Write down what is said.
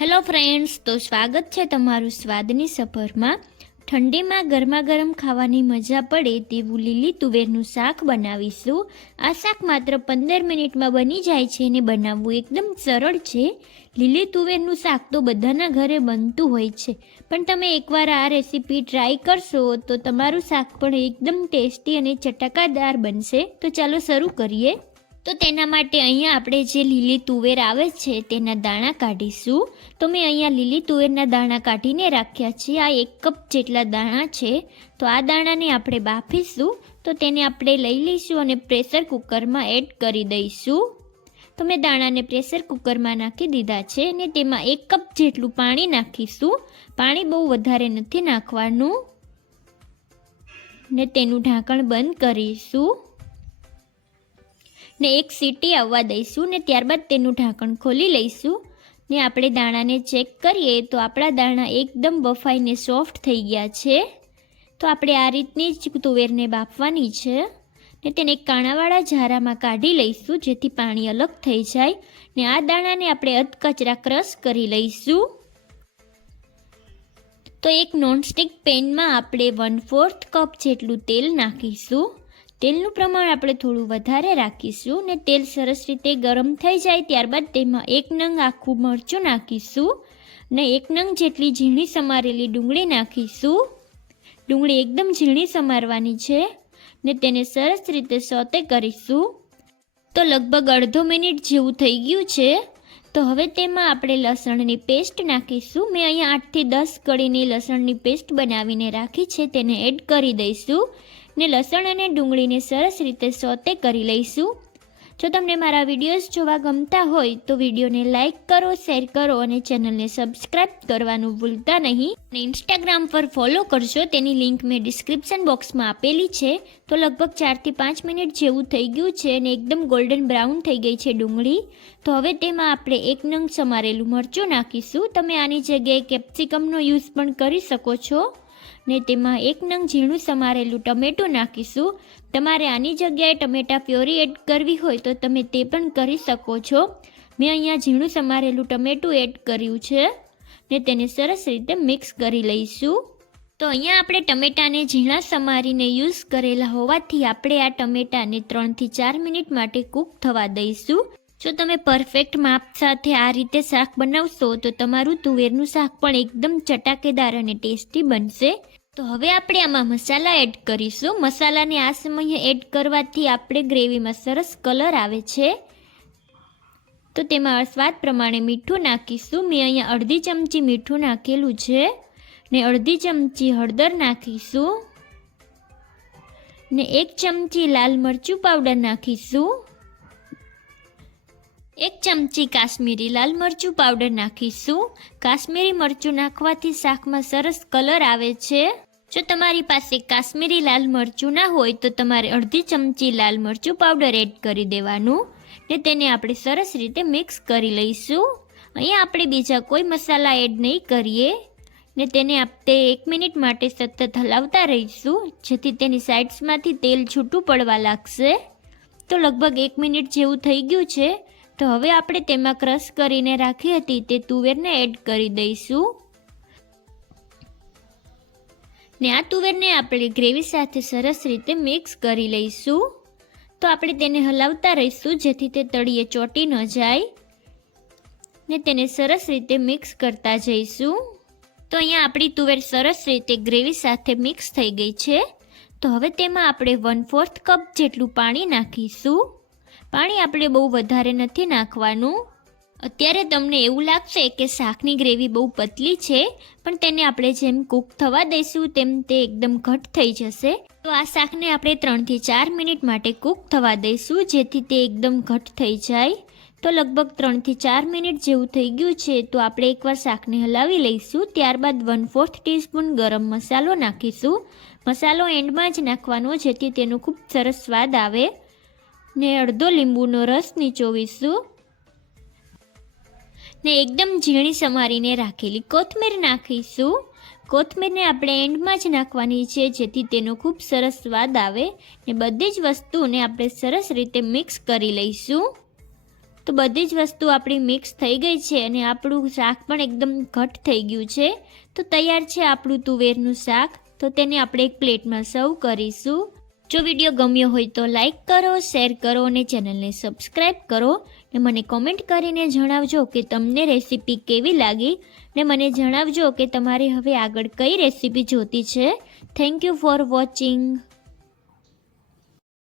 Hello friends, તો સ્વાગત છે તમારું સ્વાદની સફરમાં। ઠંડીમાં ગરમા ગરમ ખાવાની મજા પડે તેવું લીલી તુવેરનું શાક બનાવીશું। આ શાક માત્ર 15 મિનિટમાં બની જાય છે અને બનાવવું એકદમ સરળ છે। લીલી તુવેરનું શાક તો બધાના ઘરે બનતું હોય છે, પણ તમે એકવાર આ રેસીપી ટ્રાય કરશો તો તમારું શાક પણ એકદમ ટેસ્ટી અને ચટાકાદાર બનશે। તો ચાલો શરૂ કરીએ। તો તેના માટે અહીંયા આપણે જે લીલી તુવેર આવે છે તેના દાણા કાઢીશું। તો મેં અહીંયા લીલી તુવેરના દાણા કાઢીને રાખ્યા છે। આ 1 કપ જેટલા દાણા છે। તો આ દાણાને આપણે બાફીશું। તો તેને આપણે લઈ લઈશું અને પ્રેશર કુકરમાં એડ કરી દઈશું। તો મેં દાણાને પ્રેશર કુકરમાં નાખી દીધા છે અને તેમાં 1 કપ જેટલું પાણી નાખીશું। પાણી બહુ વધારે નથી નાખવાનું ને તેનું ઢાંકણ બંધ કરીશું ને 1 સીટી આવવા દઈશું ને ત્યારબાદ તેનું ઢાંકણ ખોલી લઈશું ને આપણે દાણાને ચેક કરીએ તો આપણા દાણા એકદમ બફાઈને સોફ્ટ થઈ ગયા છે। તો આપણે આ રીતની જ તુવેરને બાફવાની છે ને તેને એક કાણાવાળા ઝારામાં કાઢી લઈશું જેથી પાણી અલગ થઈ જાય ને આ દાણાને આપણે અધકચરા ક્રશ કરી લઈશું। તો એક નોનસ્ટિક પેનમાં આપણે 1/4 કપ જેટલું તેલ નાખીશું। તેલનું પ્રમાણ આપણે થોડું વધારે રાખીશું ને તેલ સરસ રીતે ગરમ થઈ જાય ત્યારબાદ તેમાં 1 નંગ આખું મરચું નાખીશું ને 1 નંગ જેટલી ઝીણી સમારેલી ડુંગળી નાખીશું। ડુંગળી એકદમ ઝીણી સમારવાની છે ને તેને સરસ રીતે સોતે કરીશું। તો લગભગ અડધો મિનિટ જેવું થઈ ગયું છે। તો હવે તેમાં આપણે લસણની પેસ્ટ નાખીશું। મેં અહીંયા 8 થી 10 કળીની લસણની પેસ્ટ બનાવીને રાખી છે, તેને એડ કરી દઈશું ને લસણ અને ડુંગળીને સરસ રીતે સોતે કરી લઈશું। જો તમને મારા વિડીયોઝ જોવા ગમતા હોય તો વિડીયોને લાઇક કરો, શેર કરો અને ચેનલને સબસ્ક્રાઈબ કરવાનું ભૂલતા નહીં અને ઇન્સ્ટાગ્રામ પર ફોલો કરજો, તેની લિંક મેં ડિસ્ક્રિપ્શન બોક્સમાં આપેલી છે। તો લગભગ 4 થી 5 મિનિટ જેવું થઈ ગયું છે અને એકદમ ગોલ્ડન બ્રાઉન થઈ ગઈ છે ડુંગળી। તો હવે તેમાં આપણે 1 નંગ સમારેલું મરચું નાખીશું। તમે આની જગ્યાએ કેપ્સિકમનો યુઝ પણ કરી શકો છો ને તેમાં 1 નંગ ઝીણું સમારેલું ટમેટું નાખીશું। તમારે આની જગ્યાએ ટમેટા પ્યોરી એડ કરવી હોય તો તમે તે પણ કરી શકો છો। મેં અહીંયા ઝીણું સમારેલું ટમેટું એડ કર્યું છે ને તેને સરસ રીતે મિક્સ કરી લઈશું। તો અહીંયા આપણે ટમેટાને ઝીણા સમારીને યુઝ કરેલા હોવાથી આપણે આ ટમેટાને 3 થી 4 મિનિટ માટે કૂક થવા દઈશું। જો તમે પરફેક્ટ માપ સાથે આ રીતે શાક બનાવશો તો તમારું તુવેરનું શાક પણ એકદમ ચટાકેદાર અને ટેસ્ટી બનશે। તો હવે આપણે આમાં મસાલા એડ કરીશું। મસાલાને આ સમયે એડ કરવાથી આપણે ગ્રેવીમાં સરસ કલર આવે છે। તો તેમાં સ્વાદ પ્રમાણે મીઠું નાખીશું। મેં અહીંયા અડધી ચમચી મીઠું નાખેલું છે ને અડધી ચમચી હળદર નાખીશું ને 1 ચમચી લાલ મરચું પાવડર નાખીશું। 1 ચમચી કાશ્મીરી લાલ મરચું પાવડર નાખીશું। કાશ્મીરી મરચું નાખવાથી શાકમાં સરસ કલર આવે છે। જો તમારી પાસે કાશ્મીરી લાલ મરચું ના હોય તો તમારે અડધી ચમચી લાલ મરચું પાવડર એડ કરી દેવાનું ને તેને આપણે સરસ રીતે મિક્સ કરી લઈશું। અહીંયા આપણે બીજા કોઈ મસાલા એડ નહીં કરીએ ને તેને આપણે 1 મિનિટ માટે સતત હલાવતા રહીશું જેથી તેની સાઇડ્સમાંથી તેલ છૂટું પડવા લાગશે। તો લગભગ 1 મિનિટ જેવું થઈ ગયું છે। તો હવે આપણે તેમાં ક્રશ કરીને રાખી હતી તે તુવેરને એડ કરી દઈશું ને આ તુવેરને આપણે ગ્રેવી સાથે સરસ રીતે મિક્સ કરી લઈશું। તો આપણે તેને હલાવતા રહીશું જેથી તે તળિયે ચોંટી ન જાય ને તેને સરસ રીતે મિક્સ કરતા જઈશું। તો અહીંયા આપણી તુવેર સરસ રીતે ગ્રેવી સાથે મિક્સ થઈ ગઈ છે। તો હવે તેમાં આપણે 1/4 કપ જેટલું પાણી નાખીશું। પાણી આપણે બહુ વધારે નથી નાખવાનું। અત્યારે તમને એવું લાગશે કે શાકની ગ્રેવી બહુ પતલી છે, પણ તેને આપણે જેમ કૂક થવા દઈશું તેમ તે એકદમ ઘટ થઈ જશે। તો આ શાકને આપણે 3 થી 4 મિનિટ માટે કૂક થવા દઈશું જેથી તે એકદમ ઘટ થઈ જાય। તો લગભગ 3 થી 4 મિનિટ જેવું થઈ ગયું છે। તો આપણે એકવાર શાકને હલાવી લઈશું, ત્યારબાદ 1/4 ટીસ્પૂન ગરમ મસાલો નાખીશું। મસાલો એન્ડમાં જ નાખવાનો જેથી તેનો ખૂબ સરસ સ્વાદ આવે ને અડધો લીંબુનો રસ નીચોવીશું ને એકદમ ઝીણી સમારીને રાખેલી કોથમીર નાખીશું। કોથમીરને આપણે એન્ડમાં જ નાખવાની છે જેથી તેનો ખૂબ સરસ સ્વાદ આવે ને બધી જ વસ્તુને આપણે સરસ રીતે મિક્સ કરી લઈશું। તો બધી જ વસ્તુ આપણી મિક્સ થઈ ગઈ છે અને આપણું શાક પણ એકદમ ઘટ થઈ ગયું છે. તો તૈયાર છે આપણું તુવેરનું શાક. તો તેને આપણે એક પ્લેટમાં સર્વ કરીશું. જો વિડીયો ગમ્યો હોય તો લાઈક કરો, શેર કરો અને ચેનલને સબસ્ક્રાઈબ કરો. ને મને કોમેન્ટ કરીને જણાવજો કે તમને રેસીપી કેવી લાગી. ને મને જણાવજો કે તમારે હવે આગળ કઈ રેસીપી જોતી છે. Thank you for watching.